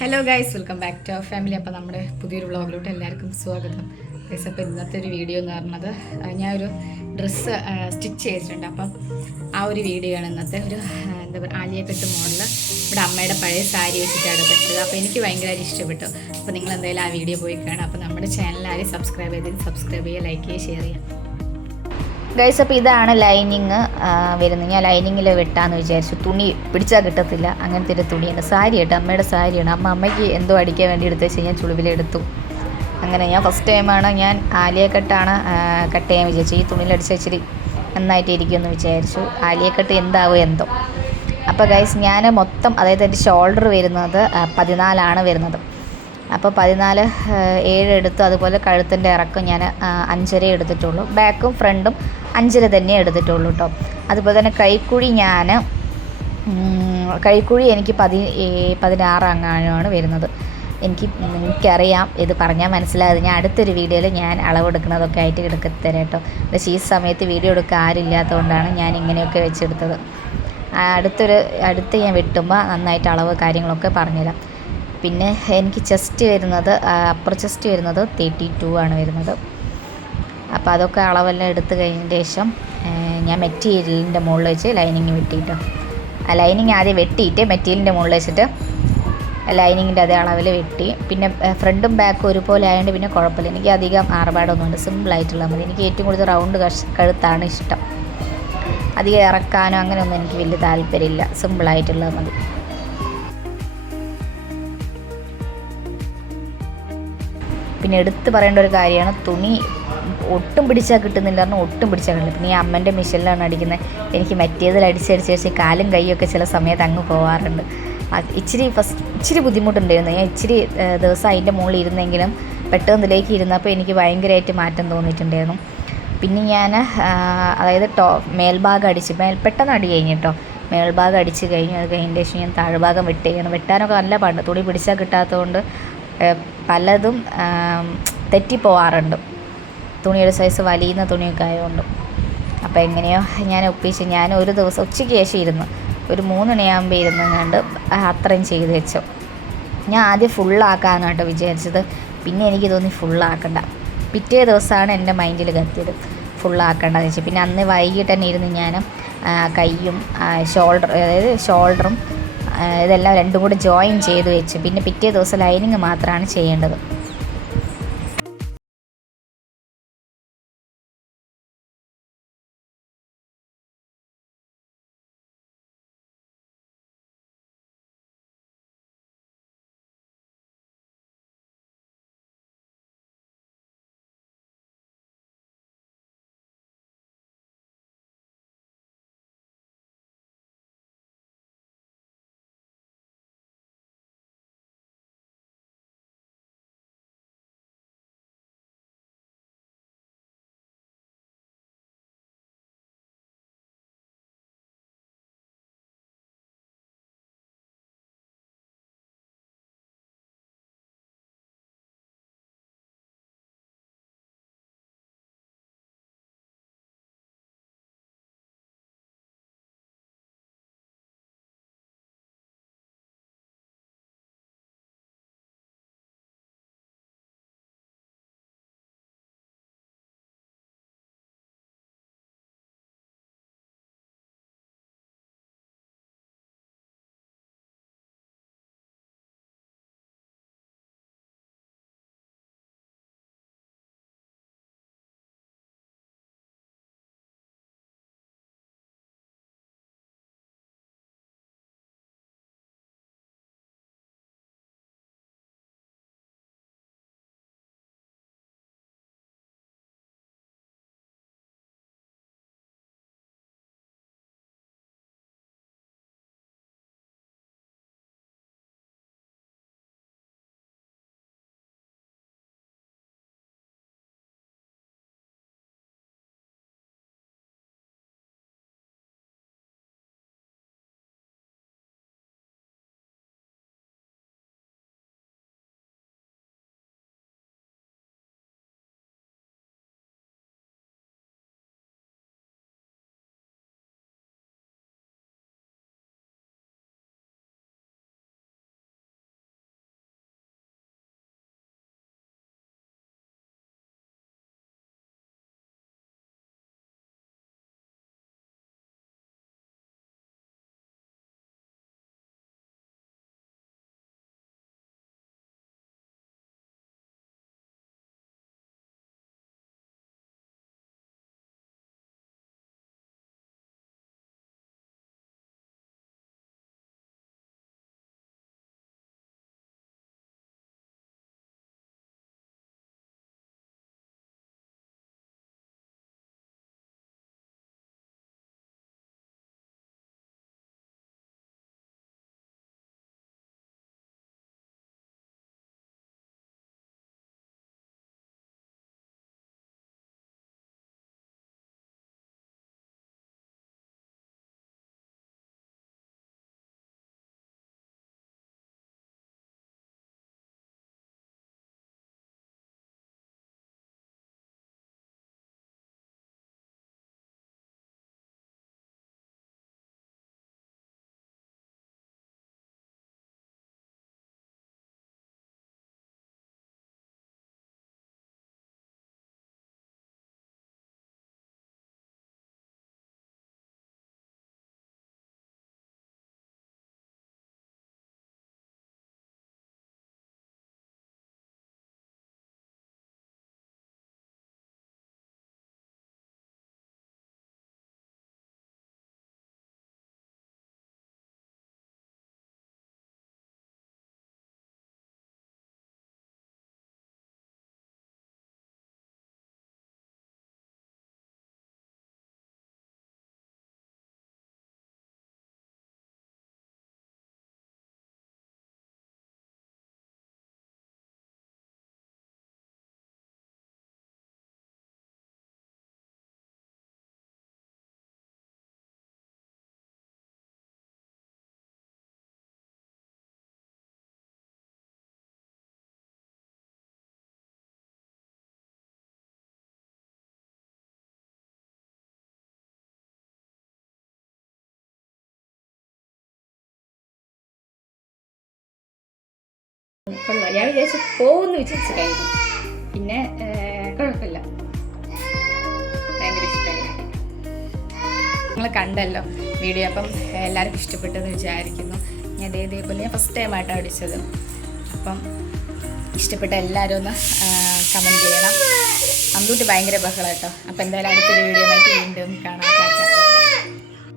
Hello guys, welcome back to our family. അപ്പോൾ നമ്മുടെ പുതിയൊരു വ്ളോഗിലോട്ട് എല്ലാവർക്കും സ്വാഗതം. ഗൈസ്, അപ്പോൾ ഇന്നത്തെ ഒരു വീഡിയോ എന്ന് പറഞ്ഞത് ഞാനൊരു ഡ്രസ്സ് സ്റ്റിച്ച് ചെയ്തിട്ടുണ്ട്. അപ്പം ആ ഒരു വീഡിയോ ആണ് ഇന്നത്തെ. ഒരു എന്താ പറയുക, ആലിയക്കട്ട് മോഡൽ ഇവിടെ അമ്മയുടെ പഴയ സാരി വെച്ചിട്ടാണ് പറ്റത്. അപ്പോൾ എനിക്ക് ഭയങ്കരമായിട്ട് ഇഷ്ടപ്പെട്ടു. അപ്പോൾ നിങ്ങൾ എന്തായാലും ആ വീഡിയോ പോയി കാണാം. അപ്പോൾ നമ്മുടെ ചാനൽ ആരും സബ്സ്ക്രൈബ് ചെയ്ത് സബ്സ്ക്രൈബ് ചെയ്യുക, ലൈക്ക് ചെയ്യുക, ഷെയർ ചെയ്യുക. ഗൈസ്, അപ്പോൾ ഇതാണ് ലൈനിങ് വരുന്നത്. ഞാൻ ലൈനിങ്ങിൽ വെട്ടാന്ന് വിചാരിച്ചു. തുണി പിടിച്ചാൽ കിട്ടത്തില്ല, അങ്ങനത്തെ ഒരു തുണിയാണ്. സാരി കേട്ടോ, അമ്മയുടെ സാരിയാണ്. അമ്മയ്ക്ക് എന്തോ അടിക്കാൻ വേണ്ടി എടുത്ത് വെച്ച് ഞാൻ ചുളിവിലെടുത്തു. അങ്ങനെ ഞാൻ ഫസ്റ്റ് ടൈമാണ് ഞാൻ ആലിയ കട്ടാണ് കട്ട് ചെയ്യാൻ വിചാരിച്ചു. ഈ തുണിയിലടിച്ച് വെച്ചിട്ട് നന്നായിട്ട് ഇരിക്കുമെന്ന് വിചാരിച്ചു. ആലിയ കട്ട് എന്താവോ എന്തോ. അപ്പോൾ ഗൈസ്, ഞാൻ മൊത്തം, അതായത് എൻ്റെ ഷോൾഡർ വരുന്നത് 14 വരുന്നത്. അപ്പോൾ 7 എടുത്തു. അതുപോലെ കഴുത്തിൻ്റെ ഇറക്കം ഞാൻ 5.5 എടുത്തിട്ടുള്ളൂ. ബാക്കും ഫ്രണ്ടും 5.5 തന്നെ എടുത്തിട്ടുള്ളൂ കേട്ടോ. അതുപോലെ തന്നെ കൈക്കുഴി എനിക്ക് 16 അങ്ങാനാണ് വരുന്നത്. എനിക്കറിയാം, ഇത് പറഞ്ഞാൽ മനസ്സിലായത്. ഞാൻ അടുത്തൊരു വീഡിയോയിൽ ഞാൻ അളവെടുക്കുന്നതൊക്കെ ആയിട്ട് എടുക്കത്തരാം കേട്ടോ. പക്ഷേ ഈ സമയത്ത് വീഡിയോ എടുക്കാൻ ആരില്ലാത്തതുകൊണ്ടാണ് ഞാൻ ഇങ്ങനെയൊക്കെ വെച്ചെടുത്തത്. അടുത്ത് ഞാൻ വെട്ടുമ്പോൾ നന്നായിട്ട് അളവ് കാര്യങ്ങളൊക്കെ പറഞ്ഞുതരാം. പിന്നെ എനിക്ക് ചെസ്റ്റ് വരുന്നത്, അപ്പർ ചെസ്റ്റ് വരുന്നത് 32 ആണ് വരുന്നത്. അപ്പോൾ അതൊക്കെ അളവെല്ലാം എടുത്ത് കഴിഞ്ഞതിന് ശേഷം ഞാൻ മെറ്റീരിയലിൻ്റെ മുകളിൽ വെച്ച് ലൈനിങ് വെട്ടിയിട്ടോ. ആ ലൈനിങ് ആദ്യം വെട്ടിയിട്ട് മെറ്റീരിയലിൻ്റെ മുകളിൽ വെച്ചിട്ട് ലൈനിങ്ങിൻ്റെ അതേ അളവിൽ വെട്ടി. പിന്നെ ഫ്രണ്ടും ബാക്കും ഒരുപോലെ ആയതുകൊണ്ട് പിന്നെ കുഴപ്പമില്ല. എനിക്ക് അധികം ആർഭാടമൊന്നുമുണ്ട്, സിമ്പിളായിട്ടുള്ള മതി. എനിക്ക് ഏറ്റവും കൂടുതൽ റൗണ്ട് കഴുത്താണ് ഇഷ്ടം. അധികം ഇറക്കാനോ അങ്ങനെയൊന്നും എനിക്ക് വലിയ താല്പര്യമില്ല, സിമ്പിളായിട്ടുള്ളത് മതി. പിന്നെ എടുത്ത് പറയേണ്ട ഒരു കാര്യമാണ്, തുണി ഒട്ടും പിടിച്ചാൽ കിട്ടുന്നില്ല, പറഞ്ഞാൽ ഒട്ടും പിടിച്ചാൽ കിട്ടില്ല. പിന്നെ ഈ അമ്മൻ്റെ മിഷനിലാണ് അടിക്കുന്നത്. എനിക്ക് മറ്റേതിൽ അടിച്ചടിച്ച് കാലും കൈയൊക്കെ ചില സമയത്ത് അങ്ങ് പോകാറുണ്ട്. ഇച്ചിരി ബുദ്ധിമുട്ടുണ്ടായിരുന്നു. ഞാൻ ഇച്ചിരി ദിവസം അതിൻ്റെ മുകളിൽ ഇരുന്നെങ്കിലും പെട്ടെന്ന് ഇതിലേക്ക് ഇരുന്നപ്പോൾ എനിക്ക് ഭയങ്കരമായിട്ട് മാറ്റം തോന്നിയിട്ടുണ്ടായിരുന്നു. പിന്നെ ഞാൻ അതായത് മേൽഭാഗം അടിച്ച് പെട്ടെന്ന് അടി കഴിഞ്ഞു കേട്ടോ. മേൽഭാഗം അടിച്ച് കഴിഞ്ഞു. അത് കഴിഞ്ഞതിന് ശേഷം ഞാൻ താഴ്ഭാഗം വെട്ടുകയാണ്. വെട്ടാനൊക്കെ നല്ല പാട്, തുണി പിടിച്ചാൽ കിട്ടാത്തതുകൊണ്ട് പലതും തെറ്റിപ്പോവാറുണ്ട്, തുണിയുടെ സൈസ് വലിയുന്ന തുണിയൊക്കെ ആയതുകൊണ്ട്. അപ്പോൾ എങ്ങനെയോ ഞാൻ ഒപ്പിച്ച്, ഞാൻ ഒരു ദിവസം ഉച്ചയ്ക്ക് ശേഷം ഇരുന്നു, ഒരു 3 മണിയാകുമ്പോൾ ഇരുന്ന് കണ്ട് അത്രയും ചെയ്ത് വെച്ചു. ഞാൻ ആദ്യം ഫുള്ളാക്കാമെന്ന് കേട്ടോ വിചാരിച്ചത്. പിന്നെ എനിക്ക് തോന്നി ഫുള്ളാക്കണ്ട. പിറ്റേ ദിവസമാണ് എൻ്റെ മൈൻഡിൽ കത്തിയത് ഫുള്ളാക്കേണ്ടതെന്ന് വെച്ചാൽ. പിന്നെ അന്ന് വൈകിട്ട് തന്നെ ഇരുന്ന് ഞാൻ കൈയും ഷോൾഡറും ഇതെല്ലാം രണ്ടും കൂടി ജോയിൻ ചെയ്ത് വെച്ച്. പിന്നെ പിറ്റേ ദിവസം ലൈനിങ് മാത്രമാണ് ചെയ്യേണ്ടത്. കൊള്ളാം. ഞാൻ വിചാരിച്ചു പോകുമെന്ന് വിചാരിച്ചു കഴിഞ്ഞു. പിന്നെ കുഴപ്പമില്ല, ഭയങ്കര ഇഷ്ടമായി. നിങ്ങൾ കണ്ടല്ലോ വീഡിയോ, അപ്പം എല്ലാവർക്കും ഇഷ്ടപ്പെട്ടെന്ന് വിചാരിക്കുന്നു. ഞാൻ ഇതേപോലെ ഞാൻ ഫസ്റ്റ് ടൈമായിട്ടാണ് അടിച്ചത്. അപ്പം ഇഷ്ടപ്പെട്ട എല്ലാവരും ഒന്ന് കമൻറ്റ് ചെയ്യണം. അന്തൂട്ടി ഭയങ്കര ബഹളം കേട്ടോ. അപ്പോൾ എന്തായാലും അടുത്തൊരു വീഡിയോ ആയിട്ട് വീണ്ടും കാണാം.